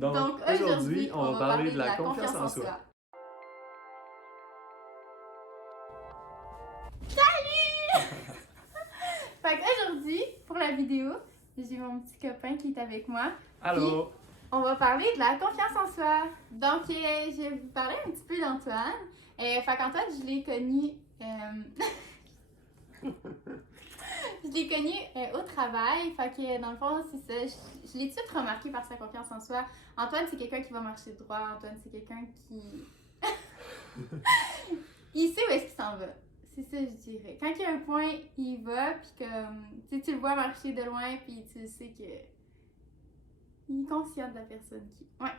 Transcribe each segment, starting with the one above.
Donc aujourd'hui, on va parler de la confiance en soi. Fait qu'aujourd'hui, pour la vidéo, j'ai mon petit copain qui est avec moi. Allô! Puis, on va parler de la confiance en soi. Donc, je vais vous parler un petit peu d'Antoine. Fait qu'Antoine, je l'ai connu... je l'ai connu au travail. Fait que, dans le fond, c'est ça. Je l'ai tout de suite remarqué par sa confiance en soi. Antoine, c'est quelqu'un qui va marcher droit. Antoine, c'est quelqu'un qui... il sait où est-ce qu'il s'en va. C'est ça, je dirais. Quand il y a un point, il va, puis comme, tu le vois marcher de loin, puis tu sais que il est conscient de la personne qui... Ouais.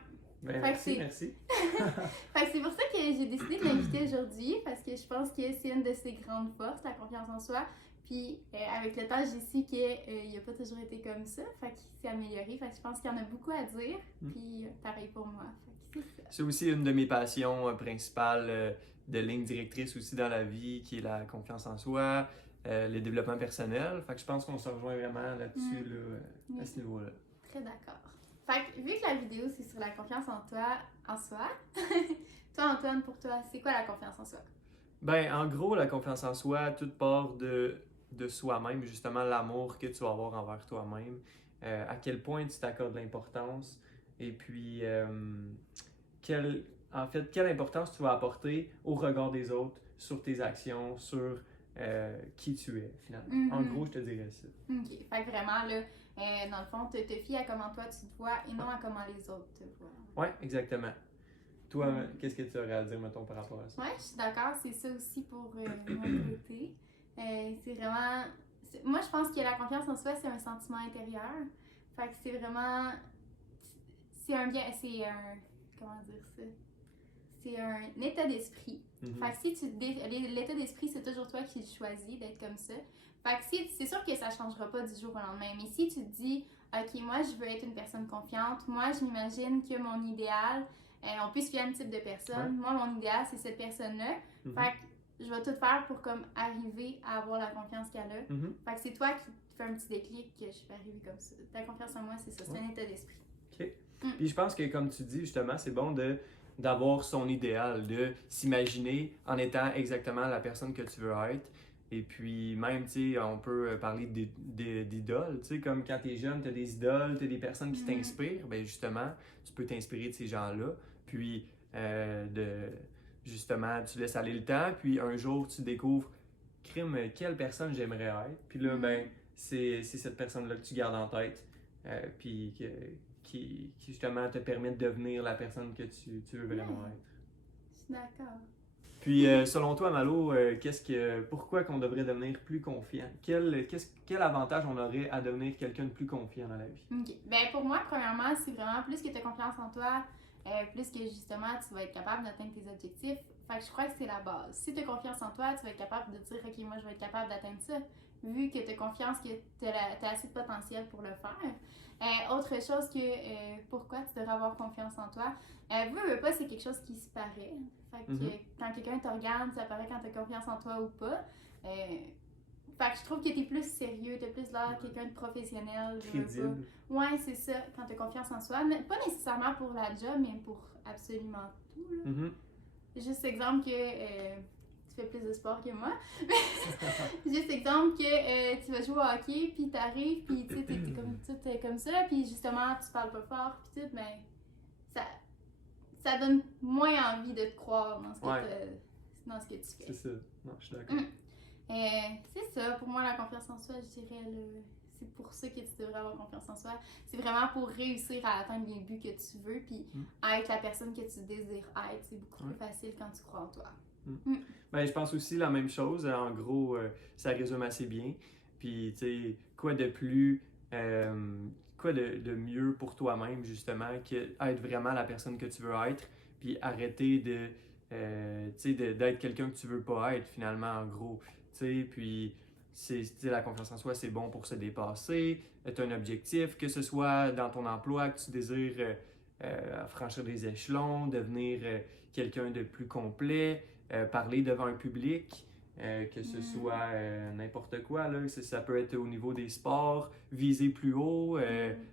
Ben, merci. Fait que c'est pour ça que j'ai décidé de l'inviter aujourd'hui, parce que je pense que c'est une de ses grandes forces, la confiance en soi. Puis avec le temps, j'ai su qu'il n'a pas toujours été comme ça, fait qu'il s'est amélioré. Fait que je pense qu'il y en a beaucoup à dire, puis pareil pour moi. Fait que c'est ça. C'est aussi une de mes passions principales de ligne directrice aussi dans la vie, qui est la confiance en soi, le développement personnel. Fait que je pense qu'on se rejoint vraiment là-dessus, à ce niveau-là. Très d'accord. Fait que vu que la vidéo c'est sur la confiance en soi, toi Antoine, pour toi, c'est quoi la confiance en soi? Ben, en gros, la confiance en soi, toute part de soi-même, justement l'amour que tu vas avoir envers toi-même, à quel point tu t'accordes l'importance, et puis quelle importance tu vas apporter au regard des autres, sur tes actions, sur qui tu es, finalement. En gros, je te dirais ça. OK. Fait que vraiment, là, dans le fond, te fies à comment toi tu te vois et non à comment les autres te voient. Oui, exactement. Toi, qu'est-ce que tu aurais à dire, mettons, par rapport à ça? Oui, je suis d'accord. C'est ça aussi pour mon côté. C'est vraiment... Moi, je pense que la confiance en soi, c'est un sentiment intérieur. Fait que c'est vraiment... C'est un bien... C'est un... Comment dire ça? C'est un état d'esprit. Fait que si tu... L'état d'esprit, c'est toujours toi qui le choisis d'être comme ça. Fait que c'est sûr que ça changera pas du jour au lendemain. Mais si tu te dis, OK, moi, je veux être une personne confiante. Moi, je m'imagine que mon idéal... on peut se fier à un type de personne. Moi, mon idéal, c'est cette personne-là. Fait que je vais tout faire pour comme arriver à avoir la confiance qu'elle a. Fait que c'est toi qui te fais un petit déclic que je vais arriver comme ça. Ta confiance en moi, c'est ça. C'est un état d'esprit. OK. Puis je pense que, comme tu dis, justement, c'est bon d'avoir son idéal, de s'imaginer en étant exactement la personne que tu veux être. Et puis même, tu sais, on peut parler d'idoles, tu sais, comme quand tu es jeune, tu as des idoles, tu as des personnes qui t'inspirent, bien justement, tu peux t'inspirer de ces gens-là. Puis, justement, tu laisses aller le temps, puis un jour, tu découvres, crime, quelle personne j'aimerais être. Puis là, ben, c'est cette personne-là que tu gardes en tête, puis qui justement te permet de devenir la personne que tu veux vraiment être. Je suis d'accord. Puis, selon toi, Malo, pourquoi qu'on devrait devenir plus confiant? Quel avantage on aurait à devenir quelqu'un de plus confiant dans la vie? OK. Ben pour moi, premièrement, c'est vraiment plus que tu as confiance en toi, plus que justement, tu vas être capable d'atteindre tes objectifs. Fait que je crois que c'est la base. Si tu as confiance en toi, tu vas être capable de dire, OK, moi, je vais être capable d'atteindre ça, vu que tu as confiance que tu as assez de potentiel pour le faire. Autre chose que pourquoi tu devrais avoir confiance en toi, veux pas, c'est quelque chose qui se paraît. Fait que quand quelqu'un te regarde, ça paraît quand tu as confiance en toi ou pas. Fait que je trouve que t'es plus sérieux, t'es plus là quelqu'un de professionnel. Crédible. Ouais, c'est ça, quand t'as confiance en soi. Mais pas nécessairement pour la job, mais pour absolument tout. Là. Juste exemple que tu fais plus de sport que moi. Juste exemple que tu vas jouer au hockey, puis t'arrives, puis tu sais, t'es comme ça, puis justement, tu parles pas fort, puis tout, mais ça donne moins envie de te croire dans ce que tu fais. C'est ça. Non, je suis d'accord. C'est ça, pour moi, la confiance en soi, je dirais, c'est pour ça que tu devrais avoir confiance en soi. C'est vraiment pour réussir à atteindre les buts que tu veux, puis être la personne que tu désires être. C'est beaucoup plus facile quand tu crois en toi. Ben, je pense aussi la même chose. En gros, ça résume assez bien. Puis, tu sais, quoi de plus, quoi de mieux pour toi-même, justement, que être vraiment la personne que tu veux être, puis arrêter d'être quelqu'un que tu veux pas être, finalement, en gros. Tu sais, puis, la confiance en soi, c'est bon pour se dépasser. Tu as un objectif, que ce soit dans ton emploi, que tu désires franchir des échelons, devenir quelqu'un de plus complet, parler devant un public. que ce soit n'importe quoi, là. Ça peut être au niveau des sports, viser plus haut,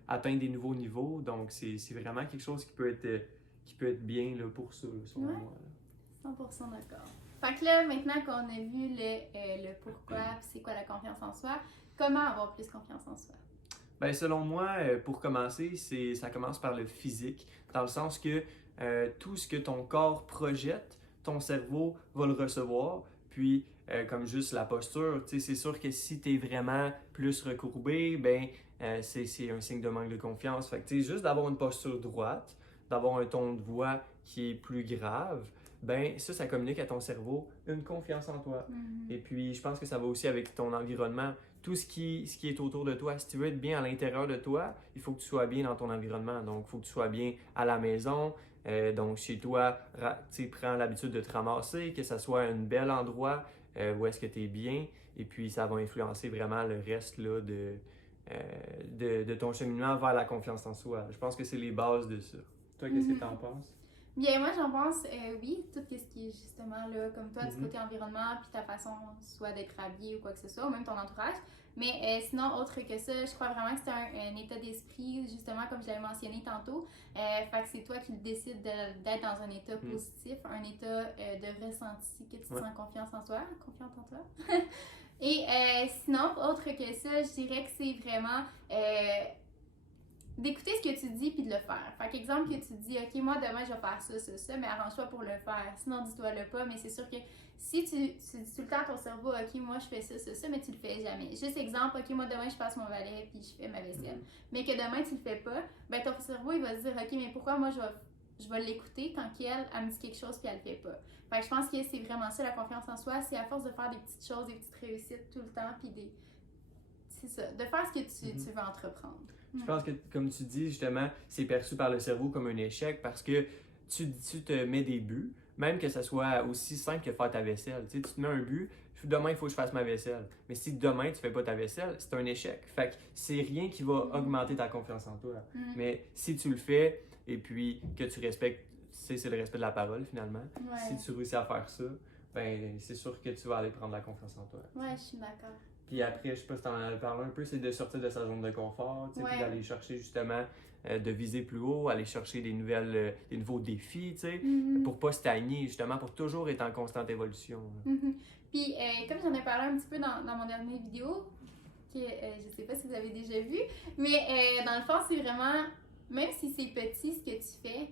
atteindre des nouveaux niveaux. Donc, c'est vraiment quelque chose qui peut être bien là, pour ça, selon moi. Là. 100% d'accord. Fait que là, maintenant qu'on a vu le pourquoi, puis c'est quoi la confiance en soi, comment avoir plus confiance en soi? Ben, selon moi, pour commencer, ça commence par le physique, dans le sens que tout ce que ton corps projette, ton cerveau va le recevoir. Puis, comme juste la posture, c'est sûr que si tu es vraiment plus recourbé, ben, c'est un signe de manque de confiance. Fait que, juste d'avoir une posture droite, d'avoir un ton de voix qui est plus grave, ben ça communique à ton cerveau une confiance en toi. Et puis, je pense que ça va aussi avec ton environnement. Tout ce qui est autour de toi, si tu veux être bien à l'intérieur de toi, il faut que tu sois bien dans ton environnement. Donc, il faut que tu sois bien à la maison. Donc, chez toi, prends l'habitude de te ramasser, que ça soit un bel endroit où est-ce que tu es bien. Et puis, ça va influencer vraiment le reste là, de ton cheminement vers la confiance en soi. Je pense que c'est les bases de ça. Toi, qu'est-ce que tu en penses? Bien, moi, j'en pense, oui, tout ce qui est justement là, comme toi, du côté environnement, puis ta façon soit d'être habillé ou quoi que ce soit, ou même ton entourage. Mais sinon, autre que ça, je crois vraiment que c'est un état d'esprit, justement, comme je l'avais mentionné tantôt. Fait que c'est toi qui décides d'être dans un état positif, un état de ressenti, que tu te sens confiance en toi, confiante en toi. Et sinon, autre que ça, je dirais que c'est vraiment d'écouter ce que tu dis puis de le faire. Fait qu'exemple que tu dis, OK, moi demain je vais faire ça, mais arrange-toi pour le faire. Sinon, dis-toi-le pas, mais c'est sûr que si tu dis tout le temps à ton cerveau, OK, moi je fais ça, mais tu le fais jamais. Juste exemple, OK, moi demain je passe mon balai puis je fais ma vaisselle. Mais que demain tu le fais pas, ben ton cerveau il va se dire, OK, mais pourquoi moi je vais l'écouter tant qu'elle me dit quelque chose puis elle le fait pas. Fait que je pense que c'est vraiment ça la confiance en soi, c'est à force de faire des petites choses, des petites réussites tout le temps puis c'est ça, de faire ce que tu veux entreprendre. Je pense que, comme tu dis, justement, c'est perçu par le cerveau comme un échec parce que tu te mets des buts, même que ça soit aussi simple que faire ta vaisselle. Tu te mets un but, demain, il faut que je fasse ma vaisselle. Mais si demain, tu fais pas ta vaisselle, c'est un échec. Fait que c'est rien qui va augmenter ta confiance en toi. Mais si tu le fais et puis que tu respectes, c'est le respect de la parole finalement. Si tu réussis à faire ça, ben c'est sûr que tu vas aller prendre la confiance en toi. Ouais, je suis d'accord. Puis après, je sais pas si tu en avais parlé un peu, c'est de sortir de sa zone de confort, puis d'aller chercher justement, de viser plus haut, aller chercher des nouveaux défis, pour pas stagner, justement, pour toujours être en constante évolution. Puis, comme j'en ai parlé un petit peu dans mon dernière vidéo, que je sais pas si vous avez déjà vu, mais dans le fond, c'est vraiment, même si c'est petit ce que tu fais,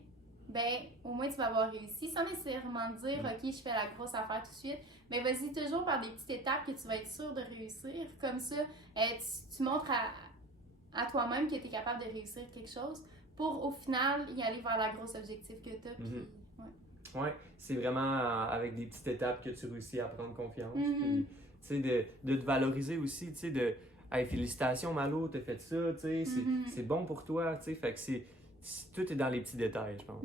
ben au moins tu vas avoir réussi sans nécessairement dire OK, je fais la grosse affaire tout de suite. Mais vas-y toujours par des petites étapes que tu vas être sûr de réussir. Comme ça, tu montres à toi-même que tu es capable de réussir quelque chose pour au final y aller vers la grosse objectif que tu as. Ouais, c'est vraiment avec des petites étapes que tu réussis à prendre confiance. Puis, de te valoriser aussi, de hey, félicitations Malo, t'as fait ça, c'est bon pour toi, fait que tout est dans les petits détails, je pense.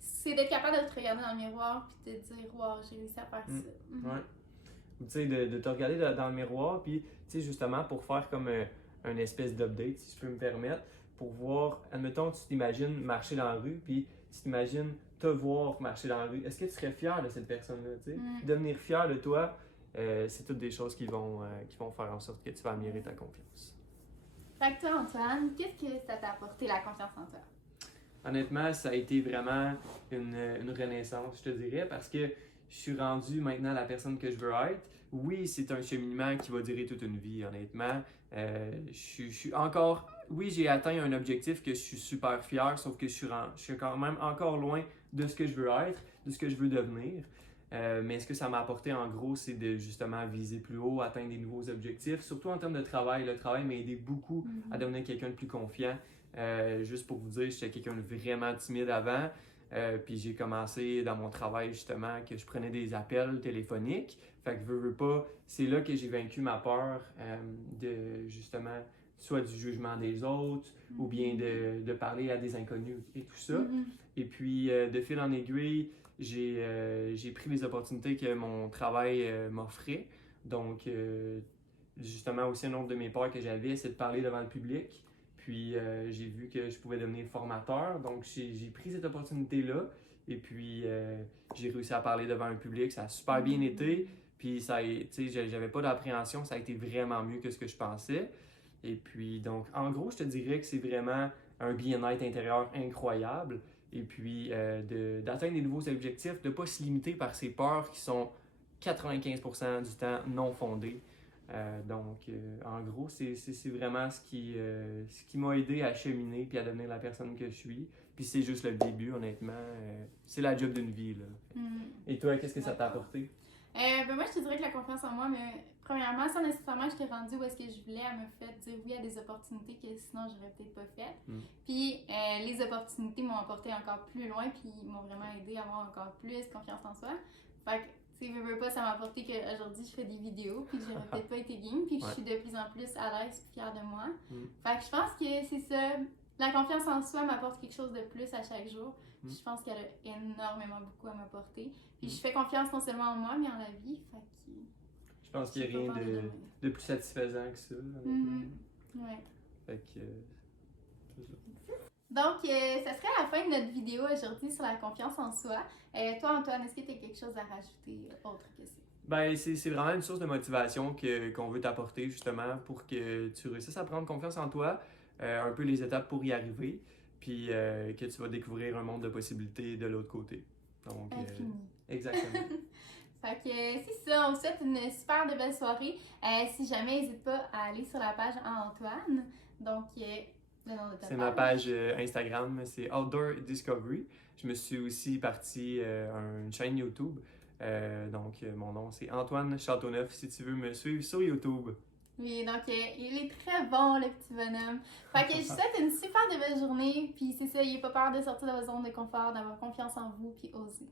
C'est d'être capable de te regarder dans le miroir puis de te dire wow, j'ai réussi à faire ça. Ouais. Ou de te regarder dans le miroir puis justement pour faire comme un espèce d'update, si je peux me permettre, pour voir, admettons, tu t'imagines marcher dans la rue puis tu t'imagines te voir marcher dans la rue. Est-ce que tu serais fier de cette personne-là, Devenir fier de toi, c'est toutes des choses qui vont faire en sorte que tu vas améliorer ta confiance. Fait que toi, Antoine, qu'est-ce que ça t'a apporté la confiance en toi? Honnêtement, ça a été vraiment une renaissance, je te dirais, parce que je suis rendu maintenant la personne que je veux être. Oui, c'est un cheminement qui va durer toute une vie, honnêtement. Je suis encore... Oui, j'ai atteint un objectif que je suis super fier, sauf que je suis quand même encore loin de ce que je veux être, de ce que je veux devenir. Mais ce que ça m'a apporté, en gros, c'est de justement viser plus haut, atteindre des nouveaux objectifs, surtout en termes de travail. Le travail m'a aidé beaucoup à devenir quelqu'un de plus confiant. Juste pour vous dire, j'étais quelqu'un de vraiment timide avant. Puis j'ai commencé dans mon travail justement que je prenais des appels téléphoniques. Fait que veux pas, c'est là que j'ai vaincu ma peur de justement soit du jugement des autres ou bien de parler à des inconnus et tout ça. Et puis de fil en aiguille, j'ai pris les opportunités que mon travail m'offrait. Donc justement aussi un autre de mes peurs que j'avais, c'est de parler devant le public. Puis j'ai vu que je pouvais devenir formateur, donc j'ai pris cette opportunité-là. Et puis j'ai réussi à parler devant un public, ça a super bien été. Puis j'avais pas d'appréhension, ça a été vraiment mieux que ce que je pensais. Et puis donc, en gros, je te dirais que c'est vraiment un bien-être intérieur incroyable. Et puis d'atteindre des nouveaux objectifs, de ne pas se limiter par ces peurs qui sont 95% du temps non fondées. En gros, c'est vraiment ce qui m'a aidé à cheminer puis à devenir la personne que je suis. Puis c'est juste le début, honnêtement. C'est la job d'une vie, là. Et toi, qu'est-ce que ça t'a apporté? Moi, je te dirais que la confiance en moi, mais premièrement, sans nécessairement j'étais rendue où est-ce que je voulais, elle me fait dire oui à des opportunités que sinon j'aurais peut-être pas faites. Puis les opportunités m'ont apporté encore plus loin, puis m'ont vraiment aidé à avoir encore plus confiance en soi. Fait que, tu sais, veux pas, ça m'a apporté qu'aujourd'hui je fais des vidéos, puis que j'aurais peut-être pas été game, puis que je suis de plus en plus à l'aise et fière de moi. Fait que je pense que c'est ça. La confiance en soi m'apporte quelque chose de plus à chaque jour. Je pense qu'elle a énormément beaucoup à m'apporter. Puis je fais confiance non seulement en moi, mais en la vie. Fait que, je pense qu'il n'y a rien de plus satisfaisant que ça. Ouais. Fait que, c'est ça. Donc, ça serait la fin de notre vidéo aujourd'hui sur la confiance en soi. Toi, Antoine, est-ce que tu as quelque chose à rajouter autre que ça? Ben, c'est vraiment une source de motivation qu'on veut t'apporter justement pour que tu réussisses à prendre confiance en toi, un peu les étapes pour y arriver, puis que tu vas découvrir un monde de possibilités de l'autre côté. Donc, exactement. Fait que c'est ça, on vous souhaite une super de belle soirée. Si jamais, n'hésite pas à aller sur la page à Antoine. Donc, le nom de ta c'est ma page Instagram, c'est Outdoor Discovery. Je me suis aussi parti une chaîne YouTube. Mon nom, c'est Antoine Châteauneuf, si tu veux me suivre sur YouTube. Oui, donc il est très bon, le petit bonhomme. Fait que je vous souhaite une super de belle journée. Puis c'est ça, n'ayez pas peur de sortir de votre zone de confort, d'avoir confiance en vous, puis oser.